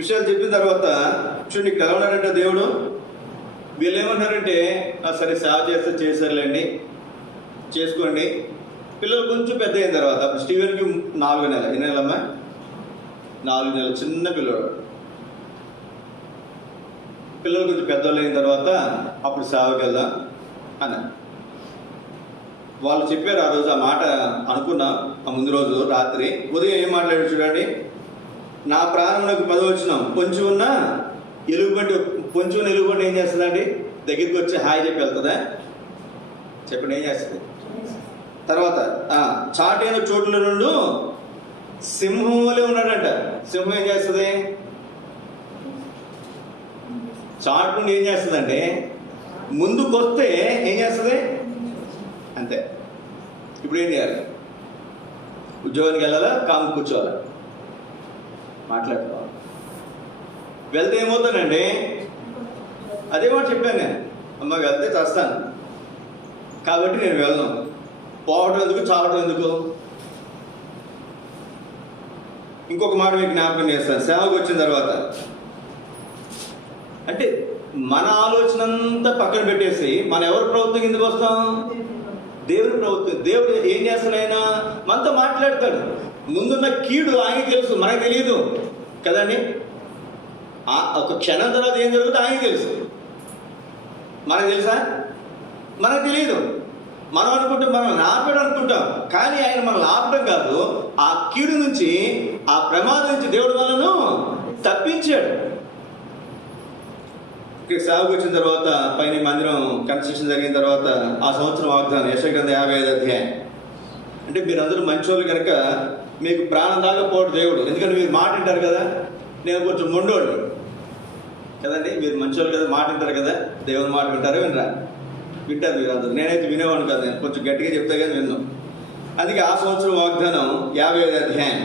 విషయాలు చెప్పిన తర్వాత చూడండి ఇక్కడ ఎలా ఉన్నాడంటే దేవుడు, వీళ్ళు ఏమన్నారంటే సరే సేవ చేస్తే చేశారులేండి, చేసుకోండి. పిల్లలు కొంచెం పెద్ద అయిన తర్వాత, అప్పుడు స్టీవెన్కి 4 నెలలు. ఎన్ని నెలలమ్మా? 4 నెలలు, చిన్న పిల్లడు. పిల్లలు కొంచెం పెద్దవాళ్ళు అయిన తర్వాత అప్పుడు సేవకి వెళ్దాం అన్నారు. వాళ్ళు చెప్పారు ఆ రోజు ఆ మాట అనుకున్నా. ఆ ముందు రోజు రాత్రి ఉదయం ఏం మాట్లాడారు చూడండి. నా ప్రాణమునకు 10వ వచనం, పొంచి ఉన్న ఎలుగుబంటి, పొంచి ఉన్న ఎలుగుబంటి ఏం చేస్తుందండి? దగ్గరికి వచ్చి హాయ్ చెప్పి వెళ్తుందా? చెప్పండి, ఏం చేస్తుంది? తర్వాత చాటైన చోట్ల నుండి సింహం వలె ఉన్నాడంట. సింహం ఏం చేస్తుంది? చాటు నుండి ఏం చేస్తుందంటే ముందుకు వస్తే ఏం చేస్తుంది? అంతే. ఇప్పుడు ఏం చేయాలి? ఉద్యోగానికి వెళ్ళాలా, కాము కూర్చోవాలా? మాట్లాడుకోవాలి. వెళ్తే ఏమవుతానండి? అదే మాట చెప్పాను నేను, అమ్మ వెళ్తే చేస్తాను కాబట్టి నేను వెళ్ళను. పోవటం ఎందుకు, చావటం ఎందుకు? ఇంకొక మాట మీకు జ్ఞాపకం చేస్తాను. సేవకు వచ్చిన తర్వాత అంటే మన ఆలోచన అంతా పక్కన పెట్టేసి మన ఎవరి ప్రభుత్వం కిందకు వస్తాం? దేవుని ప్రభుత్వం. దేవుడు ఏం చేస్తాడు? ఆయన మనతో మాట్లాడతాడు. ముందున్న కీడు ఆయనకి తెలుసు, మనకు తెలియదు కదండి. ఒక క్షణం తర్వాత ఏం జరుగుతుందో ఆయనకి తెలుసు, మనకు తెలుసా? మనకు తెలియదు. మనం అనుకుంటాం మనం ఆపడం అనుకుంటాం, కానీ ఆయన మనల్ని ఆపడం కాదు. ఆ కీడు నుంచి, ఆ ప్రమాదం నుంచి దేవుడు మనను తప్పించాడు. ఇక్కడ సాగుకు వచ్చిన తర్వాత పైన మందిరం కన్స్ట్రక్షన్ జరిగిన తర్వాత ఆ సంవత్సరం వాగ్దానం యెషయా గ్రంథం 55వ అధ్యాయం. అంటే మీరందరూ మంచోళ్ళు కనుక మీకు ప్రాణం దాకపోవడం దేవుడు. ఎందుకంటే మీరు మాట వింటారు కదా, నేను కొంచెం మొండోడు కదండి. మీరు మంచోళ్ళు కదా, మాట వింటారు కదా. దేవుని మాట వింటారు, వినరా? వింటారు మీరు అందరూ. నేనైతే వినేవాడు కదా, నేను కొంచెం గట్టిగా చెప్తా కానీ విన్నాం. అందుకే ఆ సంవత్సరం వాగ్దానం 55వ అధ్యాయం,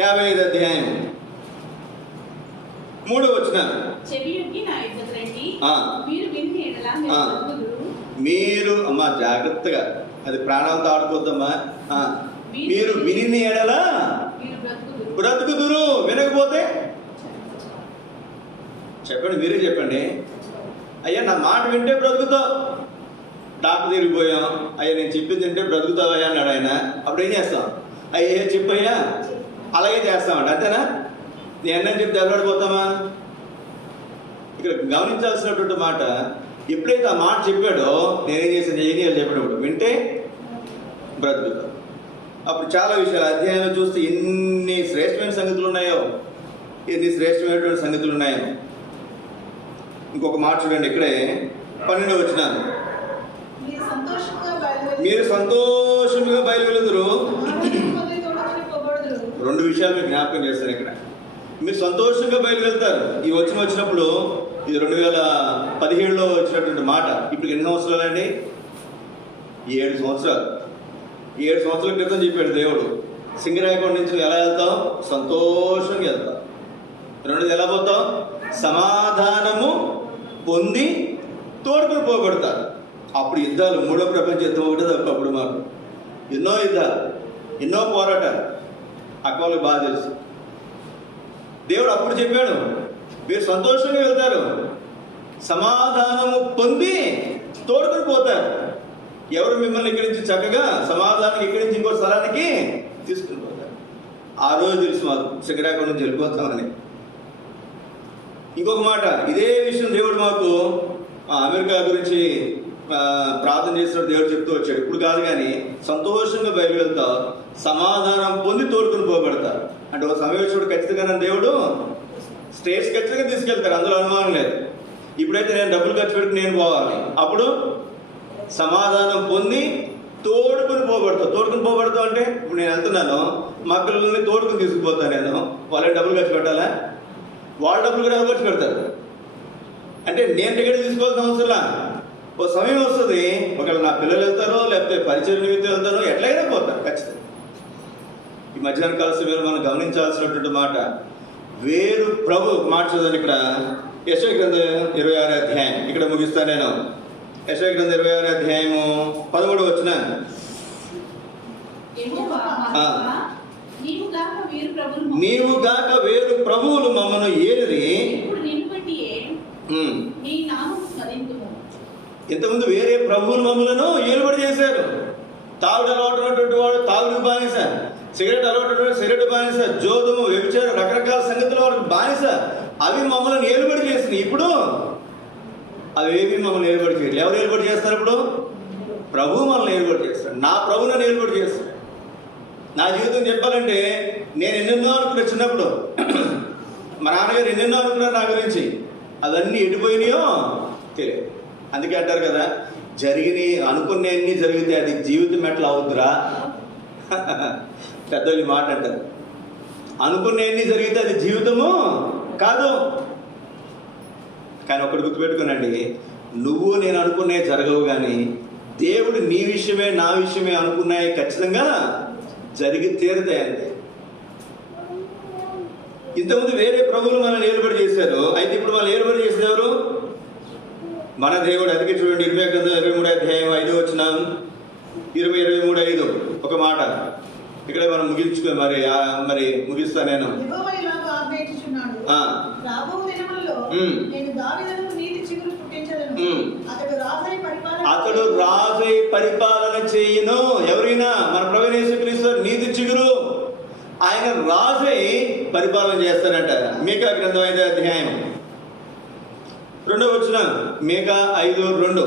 55వ అధ్యాయం 3వ వచనం. మీరు అమ్మా జాగ్రత్తగా, అది ప్రాణాలతో ఆడుకోద్దమ్మా. మీరు విని ఎడల బ్రతుకుదురు, వినకపోతే చెప్పండి, మీరే చెప్పండి. అయ్యా నా మాట వింటే బ్రతుకుతావు. డాక్టర్ దగ్గరికి పోయాం, అయ్యా నేను చెప్పింది తింటే బ్రతుకుతావయ్యా అన్నాడు ఆయన. అప్పుడు ఏం చేస్తాం? అయ్యా చెప్పయ్యా, అలాగే చేస్తామండి, అంతేనా? నేను ఎన్నని చెప్తే ఎల్లడిపోతామా? ఇక్కడ గమనించాల్సినటువంటి మాట, ఎప్పుడైతే ఆ మాట చెప్పాడో నేనేం చేశాను, ఏం చేయాలి చెప్పినప్పుడు వింటే బ్రతుకుతాం. అప్పుడు చాలా విషయాలు అధ్యాయంలో చూస్తే ఎన్ని శ్రేష్టమైన సంగతులు ఉన్నాయో, ఎన్ని శ్రేష్టమైనటువంటి సంగతులు ఉన్నాయో. ఇంకొక మాట చూడండి, ఇక్కడే 12వ వచనం. మీరు సంతోషంగా బయలువెళుదురు. 2 విషయాలు మీకు జ్ఞాపకం చేస్తాను ఇక్కడ. మీరు సంతోషంగా బయలువెళ్తారు. ఈ వచ్చినప్పుడు ఇది 2017లో వచ్చినటువంటి మాట. ఇప్పుడు ఎన్ని సంవత్సరాలు అండి? 7 సంవత్సరాలు. 7 సంవత్సరాల క్రితం చెప్పాడు దేవుడు. సింగరాయకొండ నుంచి ఎలా వెళ్తావు? సంతోషంగా వెళ్తావు. 2 ఎలా పోతావు? సమాధానము పొంది తోడుకుని పోగొడతారు. అప్పుడు యుద్ధాలు, 3వ ప్రపంచ యుద్ధం ఒకటే తప్ప అప్పుడు మాకు ఎన్నో యుద్ధాలు, ఎన్నో పోరాటాలు. అక్కలకు బాగా తెలుసు. దేవుడు అప్పుడు చెప్పాడు, మీరు సంతోషంగా వెళ్తారు, సమాధానము పొంది తోడుకుని పోతారు. ఎవరు మిమ్మల్ని ఇక్కడి నుంచి చక్కగా సమాధానం ఇక్కడి నుంచి ఇంకో స్థలానికి తీసుకుని పోతారు. ఆ రోజు తెలుసు మాకు సింగరాయకొండ నుంచి వెళ్ళిపోతామని. ఇంకొక మాట, ఇదే విషయం దేవుడు మాకు అమెరికా గురించి ప్రార్థన చేసినప్పుడు దేవుడు చెప్తూ వచ్చాడు. ఇప్పుడు కాదు కానీ సంతోషంగా బయలు వెళ్తావు, సమాధానం పొంది తోడుకుని పోబడతారు. అంటే ఒక సమయోచుడు ఖచ్చితంగా దేవుడు స్టేట్స్ ఖచ్చితంగా తీసుకెళ్తారు, అందులో అనుమానం లేదు. ఇప్పుడైతే నేను డబ్బులు ఖర్చు పెట్టి నేను పోవాలి, అప్పుడు సమాధానం పొంది తోడుకుని పోబడతావు. తోడుకుని పోబడతావు అంటే ఇప్పుడు నేను వెళ్తున్నాను, మా పిల్లల్ని తోడుకుని తీసుకుపోతాను. నేను వాళ్ళకి డబ్బులు ఖర్చు పెట్టాలా? వాళ్ళ డబ్బులు కూడా ఖర్చు పెడతారు. అంటే నేను టికెట్ తీసుకోవాల్సిన అవసరంలా, ఓ సమయం వస్తుంది, ఒకవేళ నా పిల్లలు వెళ్తారో లేకపోతే పరిచయం నిమిత్తం వెళ్తారో ఎట్లయినా పోతారు ఖచ్చితంగా. ఈ మధ్యాహ్న కాల సమయంలో మనం గమనించాల్సినటువంటి మాట, వేరు ప్రభు మాట చదవండి. ఇక్కడ యెషయా గ్రంథం 26వ అధ్యాయం, ఇక్కడ ముగిస్తాను నేను. యెషయా గ్రంథం 26వ అధ్యాయము 13వ వచనం. నీవు గాక వేరు ప్రభువులు మమ్మను ఏలిరి. ఇంతకుముందు వేరే ప్రభువులు మమ్మలను ఏలుబడి చేశారు. తాగుడు అలవాటు ఉన్నటువంటి వాడు తాగుడు బానిస, సిగరెట్ అలవాటు సిగరెట్ బానిస, జోదము, వ్యభిచారం, రకరకాల సంగతుల వారికి బానిస. అవి మమ్మల్ని ఏలుబడి చేసినాయి. ఇప్పుడు అవేవి మమ్మల్ని ఏలుబడి చేయలేదు. ఎవరు ఏలుబడి చేస్తారు? ఇప్పుడు ప్రభువు మనల్ని ఏలుబడి చేస్తాడు. నా ప్రభు నన్ను ఏలుబడి చేస్తాడు. నా జీవితం చెప్పాలంటే నేను ఎన్నెన్నో అనుకున్నా చిన్నప్పుడు, మా నాన్నగారు ఎన్నెన్నో అనుకున్నారు నా గురించి, అవన్నీ ఎడిపోయినాయో తెలియదు. అందుకే అంటారు కదా, జరిగినాయి అనుకునేవన్నీ జరిగితే అది జీవితం ఎట్లా అవుద్దురా పెద్దోళ్ళు మాట అంటారు. అనుకునేవన్నీ జరిగితే అది జీవితము కాదు. కానీ ఒకటి గుర్తుపెట్టుకునండి, నువ్వు నేను అనుకునే జరగవు, కానీ దేవుడు నీ విషయమే నా విషయమే అనుకున్నాయి ఖచ్చితంగా జరిగి తీరుతాయి అంతే. ఇంతకుముందు వేరే ప్రభువులు మనల్ని ఏలుబడి చేశారు. అయితే ఇప్పుడు మనం ఏలుబడి చేసేది ఎవరు? మన దేవుడు. అందుకే చూడండి, 23వ అధ్యాయం 5వ వచనం, 23:5 ఒక మాట. ఇక్కడ మనం ముగించుకో మరి ముగిస్తా నేను. అతడు రాజై పరిపాలన చేయును. ఎవరైనా మన ప్రభువైన యేసుక్రీస్తు నీతి చిగురు, ఆయన రాజై పరిపాలన చేస్తారంట. మీకా గ్రంథం 5వ అధ్యాయం 2వ వచనం. మీకా 5:2.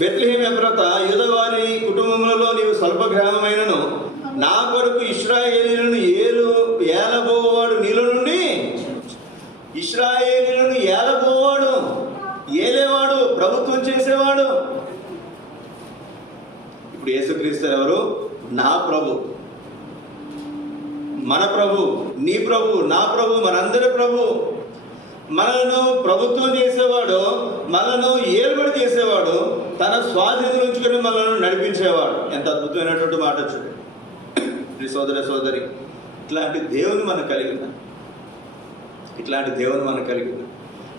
బెత్లెహేము ఎఫ్రాత, యూదావారి కుటుంబములలో నీవు స్వల్ప గ్రామమైనను నా కొరకు ఇశ్రాయేలీయులను ఏలబోవాడు నీలో నుండి. ఇశ్రాయేలీయులను ఏలబోవాడు, ఏలేవాడు, ప్రభుత్వం చేసేవాడు. ఇప్పుడు యేసుక్రీస్తు ఎవరు? నా ప్రభు, మన ప్రభు, నీ ప్రభు, నా ప్రభు, మనందరి ప్రభు. మనను ప్రభుత్వం చేసేవాడు, మనను ఏలుబడి చేసేవాడు, తన స్వాధీనం ఉంచుకొని మనల్ని నడిపించేవాడు. ఎంత అద్భుతమైనటువంటి మాట చూడండి సోదర సోదరి. ఇట్లాంటి దేవుని మనం కలిగిన, ఇట్లాంటి దేవుని మనం కలిగిన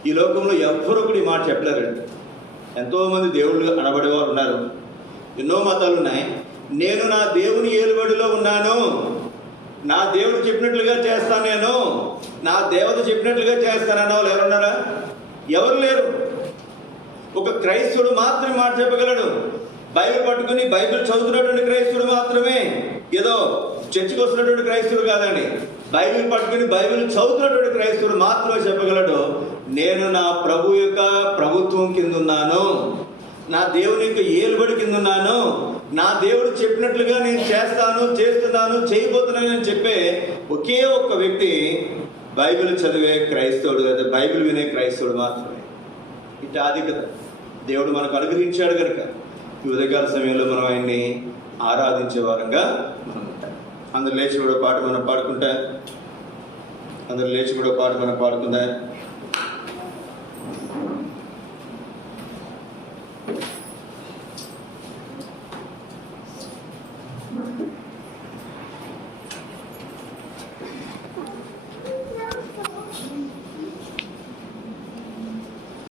ఈ లోకంలో ఎవ్వరూ కూడా ఈ మాట చెప్పలేరండి. ఎంతోమంది దేవుళ్ళు అనబడేవారు ఉన్నారు, ఎన్నో మతాలు ఉన్నాయి. నేను నా దేవుని ఏలుబడిలో ఉన్నాను, నా దేవుడు చెప్పినట్లుగా చేస్తాను, నేను నా దేవత చెప్పినట్లుగా చేస్తానన్న వాళ్ళు ఎవరున్నారా? ఎవరు లేరు. ఒక క్రైస్తవుడు మాత్రమే మాట చెప్పగలడు. బైబిల్ పట్టుకుని బైబిల్ చదువుతున్నటువంటి క్రైస్తవుడు మాత్రమే, ఏదో చర్చికి వస్తున్నటువంటి క్రైస్తవుడు కాదండి, బైబిల్ పట్టుకుని బైబిల్ చదువుతున్నటువంటి క్రైస్తవుడు మాత్రమే చెప్పగలడు, నేను నా ప్రభు యొక్క ప్రభుత్వం కింద ఉన్నాను, నా దేవుని యొక్క ఏలుబడి కింద ఉన్నాను, నా దేవుడు చెప్పినట్లుగా నేను చేస్తున్నాను, చేయబోతున్నాను అని చెప్పే ఒకే ఒక్క వ్యక్తి బైబిల్ చదివే క్రైస్తవుడు, లేదా బైబిల్ వినే క్రైస్తవుడు మాత్రమే. ఇటు ఆధిక్యత దేవుడు మనకు అనుగ్రహించాడు కనుక ఈ ఉదయకాల సమయంలో మనం ఆయన్ని ఆరాధించే వారంగా మనం ఉంటాం. అందరు లేచి కూడా పాట మనం పాడుకుంటా.